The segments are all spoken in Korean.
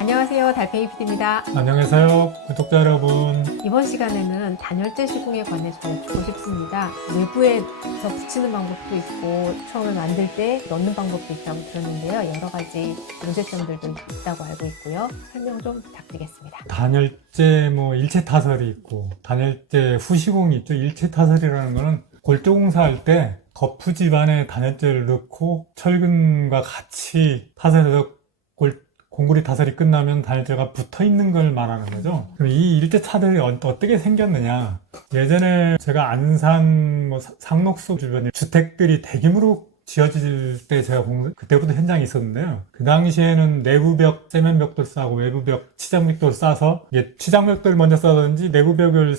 안녕하세요. 달팽이 PD입니다. 안녕하세요, 구독자 여러분. 이번 시간에는 단열재 시공에 관해서 여쭙고 싶습니다. 내부에서 붙이는 방법도 있고 처음에 만들 때 넣는 방법도 있다고 들었는데요. 여러 가지 문제점들도 있다고 알고 있고요. 설명 좀 부탁드리겠습니다. 단열재 일체 타설이 있고 단열재 후시공이 있죠. 일체 타설이라는 거는 골조공사 할 때 거푸집 안에 단열재를 넣고 철근과 같이 타설해서 공구리 타설이 끝나면 단열재가 붙어 있는 걸 말하는 거죠. 그럼 이 일체 타설이 어떻게 생겼느냐? 예전에 제가 안산 상록수 주변에 주택들이 대규모로 지어질 때 제가 그때부터 현장에 있었는데요. 그 당시에는 내부벽 세면벽돌 싸고 외부벽 치장벽돌 싸서 이게 치장벽돌 먼저 싸든지 내부벽을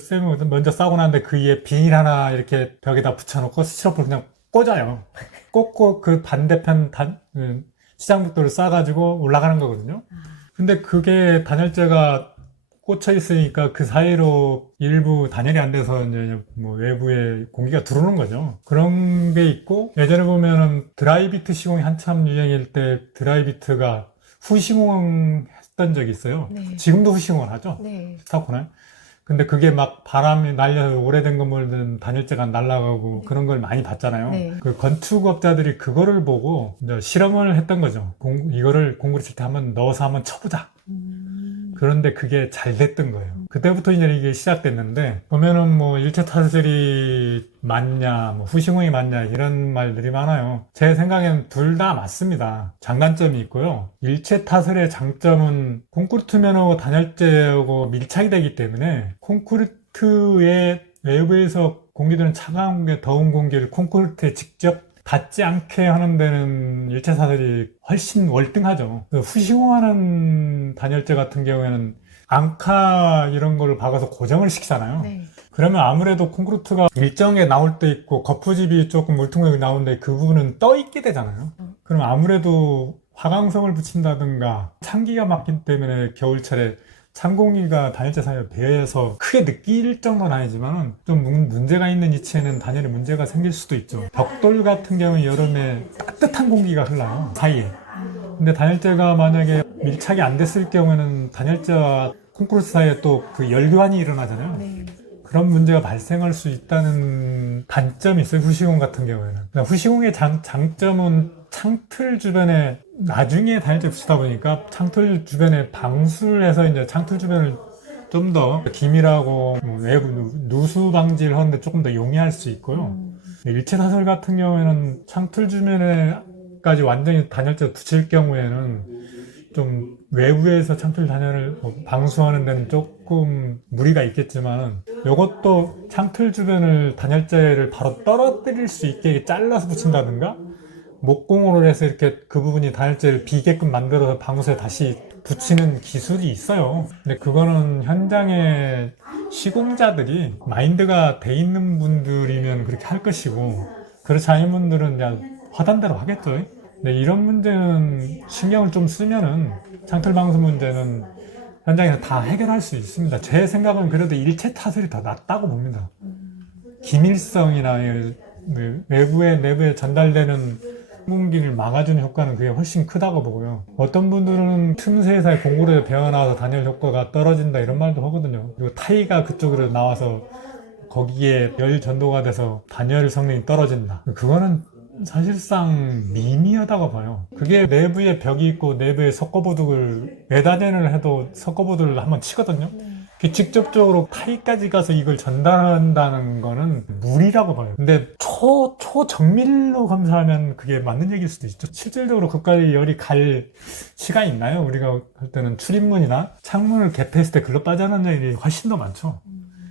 먼저 싸고 난데 그 위에 비닐 하나 이렇게 벽에다 붙여놓고 스티로폼 그냥 꽂아요. 꽂고 그 반대편 치장벽돌을 싸가지고 올라가는 거거든요. 근데 그게 단열재가 꽂혀 있으니까 그 사이로 일부 단열이 안 돼서 이제 외부에 공기가 들어오는 거죠. 그런 게 있고, 예전에 보면은 드라이비트 시공이 한참 유행일 때 드라이비트가 후시공 했던 적이 있어요. 네. 지금도 후시공을 하죠. 네. 스타코는. 근데 그게 막 바람이 날려서 오래된 건물들은 단열재가 날아가고 네. 그런 걸 많이 봤잖아요. 네. 그 건축업자들이 그거를 보고 이제 실험을 했던 거죠. 이거를 공구리 칠 때 한번 넣어서 한번 쳐보자. 그런데 그게 잘 됐던 거예요. 그때부터 이제 이게 시작됐는데, 보면은 일체 타설이 맞냐, 후시공이 맞냐, 이런 말들이 많아요. 제 생각엔 둘 다 맞습니다. 장단점이 있고요. 일체 타설의 장점은 콘크리트면하고 단열재하고 밀착이 되기 때문에, 콘크리트의 외부에서 공기들은 차가운 공기, 더운 공기를 콘크리트에 직접 닿지 않게 하는 데는 일체 타설이 훨씬 월등하죠. 후시공하는 단열재 같은 경우에는 앙카 이런 거를 박아서 고정을 시키잖아요. 네. 그러면 아무래도 콘크리트가 일정에 나올 때 있고 거푸집이 조금 울퉁하게 나오는데 그 부분은 떠 있게 되잖아요. 그럼 아무래도 화강성을 붙인다든가 찬기가 막기 때문에 겨울철에 찬 공기가 단열재 사이에 배어서 크게 느낄 정도는 아니지만 좀 문제가 있는 위치에는 단열에 문제가 생길 수도 있죠. 벽돌 같은 경우는 여름에 따뜻한 공기가 흘러요, 사이에. 근데 단열재가 만약에 밀착이 안 됐을 경우에는 단열재와 콘크리트 사이에 또 그 열교환이 일어나잖아요. 네. 그런 문제가 발생할 수 있다는 단점이 있어요, 후시공 같은 경우에는. 후시공의 장점은 창틀 주변에 나중에 단열재 붙이다 보니까 창틀 주변에 방수를 해서 이제 창틀 주변을 좀 더 기밀하고 외부 누수 방지를 하는데 조금 더 용이할 수 있고요. 일체 타설 같은 경우에는 창틀 주변에까지 완전히 단열재 붙일 경우에는 좀 외부에서 창틀 단열을 방수하는 데는 조금 무리가 있겠지만, 이것도 창틀 주변을 단열재를 바로 떨어뜨릴 수 있게 잘라서 붙인다든가 목공으로 해서 이렇게 그 부분이 단열재를 비게끔 만들어서 방수에 다시 붙이는 기술이 있어요. 근데 그거는 현장에 시공자들이 마인드가 돼 있는 분들이면 그렇게 할 것이고, 그렇지 않은 분들은 그냥 화단대로 하겠죠. 근데 이런 문제는 신경을 좀 쓰면은 창틀 방수 문제는 현장에서 다 해결할 수 있습니다. 제 생각은 그래도 일체 타설이 더 낫다고 봅니다. 기밀성이나 외부에 내부에 전달되는 공기를 막아주는 효과는 그게 훨씬 크다고 보고요. 어떤 분들은 틈새 사이 공구리에 배어나와서 단열 효과가 떨어진다 이런 말도 하거든요. 그리고 타이가 그쪽으로 나와서 거기에 열 전도가 돼서 단열 성능이 떨어진다. 그거는 사실상 미미하다고 봐요. 그게 내부에 벽이 있고 내부에 석고보드를 매단연을 해도 석고보드를 한번 치거든요. 직접적으로 타이까지 가서 이걸 전달한다는 거는 무리라고 봐요. 근데 초정밀로 검사하면 그게 맞는 얘기일 수도 있죠. 실질적으로 그까지 열이 갈 시간이 있나요? 우리가 할 때는 출입문이나 창문을 개폐했을 때 글로 빠져나오는 일이 훨씬 더 많죠.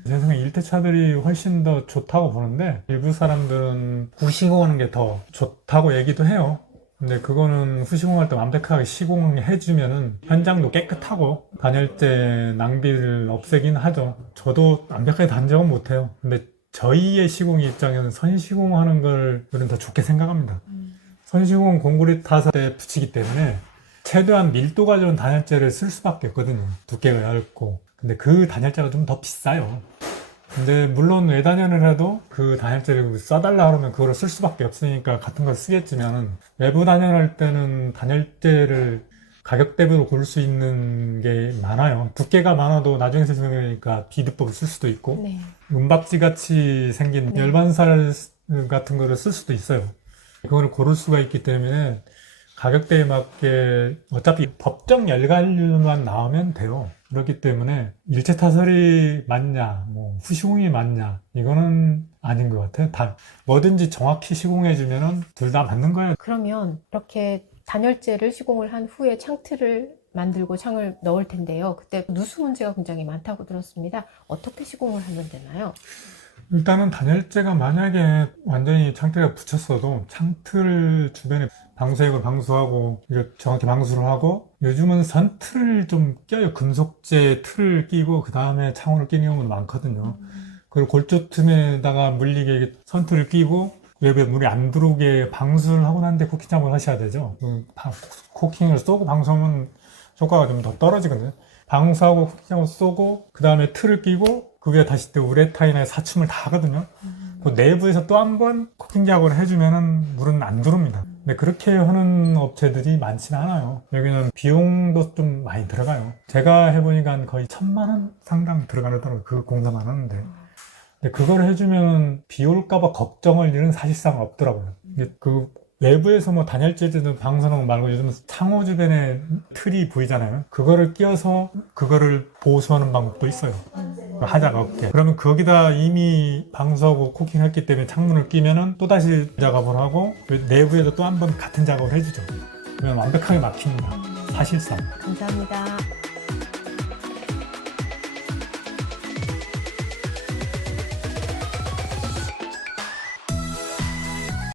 제 생각에 일대차들이 훨씬 더 좋다고 보는데, 일부 사람들은 후시공하는 게 더 좋다고 얘기도 해요. 근데 그거는 후시공할 때 완벽하게 시공해주면은 현장도 깨끗하고 단열재 낭비를 없애긴 하죠. 저도 완벽하게 단정은 못해요. 근데 저희의 시공 입장에는 선시공하는 걸 우리는 더 좋게 생각합니다. 선시공은 공구리 타설에 붙이기 때문에 최대한 밀도가 좋은 단열재를 쓸 수밖에 없거든요. 두께가 얇고. 근데 그 단열재가 좀 더 비싸요. 근데 물론 외단열을 해도 그 단열재를 써달라 그러면 그거를 쓸 수밖에 없으니까 같은 걸 쓰겠지만, 외부 단열할 때는 단열재를 가격대별로 고를 수 있는 게 많아요. 두께가 많아도 나중에 생각하니까 비드법을 쓸 수도 있고 네. 은박지 같이 생긴 네. 열반살 같은 거를 쓸 수도 있어요. 그거를 고를 수가 있기 때문에 가격대에 맞게 어차피 법정 열관류만 나오면 돼요. 그렇기 때문에 일체 타설이 맞냐, 뭐 후시공이 맞냐, 이거는 아닌 것 같아요. 다 뭐든지 정확히 시공해주면은 둘 다 맞는 거예요. 그러면 이렇게 단열재를 시공을 한 후에 창틀을 만들고 창을 넣을 텐데요. 그때 누수 문제가 굉장히 많다고 들었습니다. 어떻게 시공을 하면 되나요? 일단은 단열재가 만약에 완전히 창틀에 붙였어도 창틀 주변에 방수액을 방수하고 이렇게 정확히 방수를 하고 요즘은 선틀을 좀 껴요. 금속재 틀을 끼고 그 다음에 창호를 끼는 경우는 많거든요. 그리고 골조 틈에다가 물리게 선틀을 끼고 외부에 물이 안 들어오게 방수를 하고 난 뒤에 코킹 작업을 하셔야 되죠. 코킹을 쏘고 방수하면 효과가 좀 더 떨어지거든요. 방수하고 코킹 작업을 쏘고 그 다음에 틀을 끼고 그 위에 다시 또 우레탄이나 사춤을 다 하거든요. 그 내부에서 또 한 번 코킹 작업을 해주면은 물은 안 들어옵니다. 근데 그렇게 하는 업체들이 많지는 않아요. 여기는 비용도 좀 많이 들어가요. 제가 해보니까 거의 1,000만 원 상당 들어가더라고요. 그 공사만 하는데. 근데 그걸 해주면 비 올까봐 걱정할 일은 사실상 없더라고요. 이게 그 외부에서 뭐 단열재든 방사능 말고 요즘 창호 주변에 틀이 보이잖아요. 그거를 끼워서 그거를 보수하는 방법도 있어요. 하자가 없게. 그러면 거기다 이미 방수하고 코킹했기 때문에 창문을 끼면은 또다시 작업을 하고 내부에도 또 한 번 같은 작업을 해주죠. 그러면 완벽하게 막힙니다. 사실상. 감사합니다.